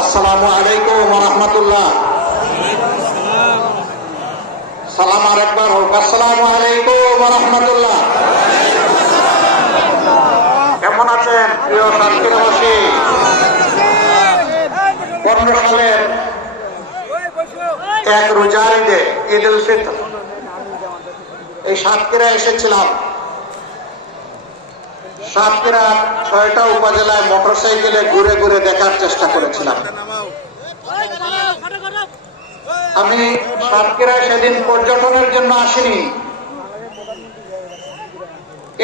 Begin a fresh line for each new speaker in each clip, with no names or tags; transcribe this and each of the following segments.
আসসালামু আলাইকুম রহমতুল্লাহ। সালাম আর একবার হোক। আসসালামু আলাইকুম রহমতুল্লাহ। কেমন আছেন প্রিয় শান্তিরবাসী পনেরো সালের এক রোজার ঈদে, ঈদ উল ফিতর। এই সাতক্ষীরা এসেছিলাম। সাতক্ষীরা ছয়টা উপজেলায় মোটরসাইকেলে ঘুরে ঘুরে দেখার চেষ্টা করেছিলাম। আমি সাতক্ষীরায় সেদিন পর্যটনের জন্য আসিনি।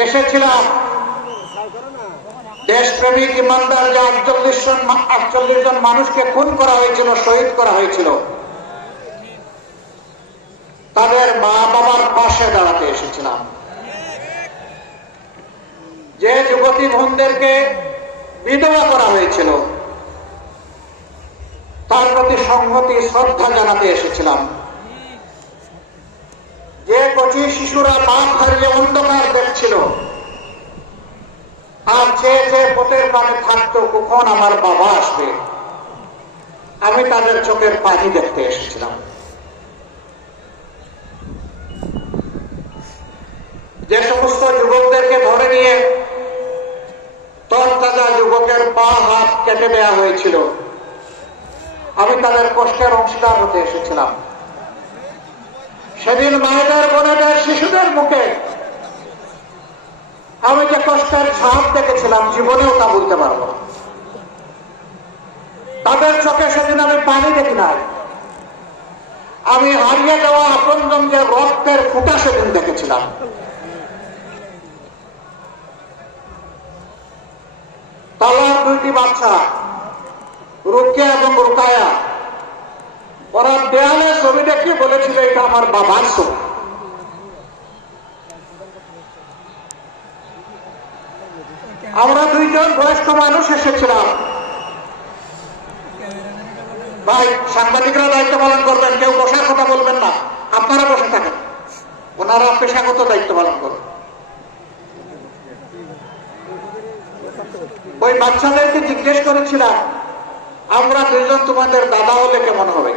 এসেছিলাম দেশপ্রেমিক ইমানদার যে আটচল্লিশ জন আটচল্লিশ জন মানুষকে খুন করা হয়েছিল, শহীদ করা হয়েছিল। তাদের মা বাবার পাশে দাঁড়াতে এসেছিলাম। যে যুবতী বোনদেরকে বিধবা করা হয়েছিল, তার প্রতি সংহতি, শ্রদ্ধা জানাতে এসেছিলাম। যে কচি শিশুরা মাঠ হারিয়ে অন্ধকার দেখছিল আর চেয়ে চেয়ে পথের পানে থাকতো কখন আমার বাবা আসবে, আমি তাদের চোখের পানি দেখতে এসেছিলাম। যে সমস্ত যুবকদেরকে ধরে নিয়ে তরতাজা যুবকের পা হাত কেটে দেওয়া হয়েছিল, আমি তাদের কষ্টের অংশীদার হতে এসেছিলাম। সেদিন মায়েদের, বোনেদের, শিশুদের মুখে আমি যে কষ্টের ছাপ দেখেছিলাম, জীবনেও তা বলতে পারব তাদের চোখে সেদিন আমি পানি দেখি নাই। আমি হারিয়ে যাওয়া আপনজন যে রক্তের ফুটা সেদিন দেখেছিলাম। দুইটি বাচ্চা রুকে এবং রুকায়া। ওরা দেয়ালে ছবি দেখে বলেছিল এটা আমার বাবার ছবি। আমরা দুইজন বয়স্ক মানুষ এসেছিলাম। ভাই, সাংবাদিকরা দায়িত্ব পালন করবেন, কেউ বসার কথা বলবেন না। আপনারা বসে থাকেন। ওনারা পেশাগত দায়িত্ব পালন করবেন। ওই বাচ্চাদেরকে জিজ্ঞেস করেছিলাম, আমরা দুইজন তোমাদের দাদা হলে কেমন হবে?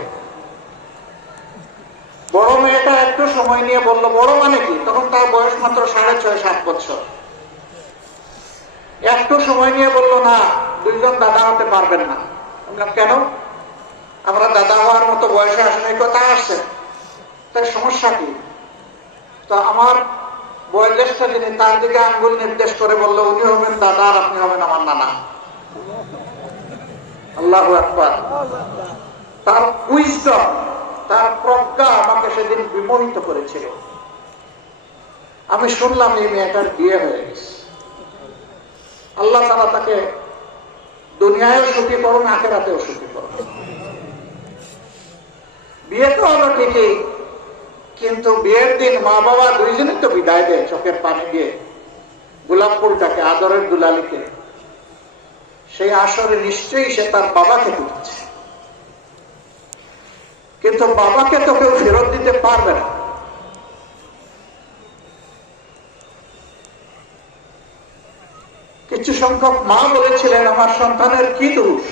বড় মেয়েটা একটু সময় নিয়ে বলল, বড় মানে কি? তখন তার বয়স মাত্র সাড়ে ছয়, সাত বছর। একটু সময় নিয়ে বলল, না, দুইজন দাদা হতে পারবেন না। বললাম, কেন? আমরা দাদা হওয়ার মতো বয়সে এই কথা আসছে। তার সমস্যা কি? তো আমার তার দিকে আঙ্গুল নির্দেশ করে বলল, উনি হবেন দাদা আর আপনি হবেন আমার নানা। আল্লাহ তার উইজডম তার প্রজ্ঞা আমাকে সেদিন বিমোহিত করেছিল আমি শুনলাম এই মেয়েটার বিয়ে হয়ে গেছে। আল্লাহ তারা তাকে দুনিয়ায় সুখী করুন, আখেরাতেও সুখী করুন। বিয়ে তো হলো ঠিকই কিন্তু বিয়ের দিন মা বাবা দুইজনই তো বিদায় দেয় চোখের পানি দিয়ে। গোলাপ ফুলটাকে আদরের দুলালিকে। সেই আসরে নিশ্চয়ই সে তার বাবাকে দিচ্ছে কিন্তু বাবাকে তো কেউ ফেরত দিতে পারবে না। কিছু সংখ্যক মা বলেছিলেন, আমার সন্তানের কি দোষ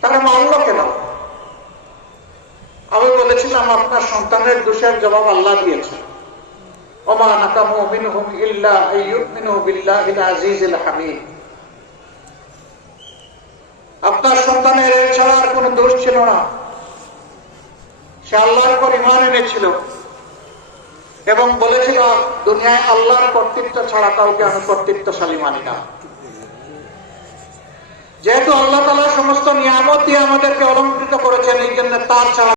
তারা মানল কেন আমি বলেছিলাম আপনার সন্তানের দোষের জবাব আল্লাহ দিয়েছেন। ইল্লা হামিদ। আপনার সন্তানের ছাড়া আর কোনো দোষ ছিল না। সে আল্লাহর ইমান এনেছিল এবং বলেছিল, দুনিয়ায় আল্লাহর কর্তৃত্ব ছাড়া কাউকে আমি কর্তৃত্বশালী মানি না। যেহেতু আল্লাহ তালা সমস্ত নিয়ামত দিয়ে আমাদেরকে অলঙ্কৃত করেছেন, এই জন্য তার ছাড়া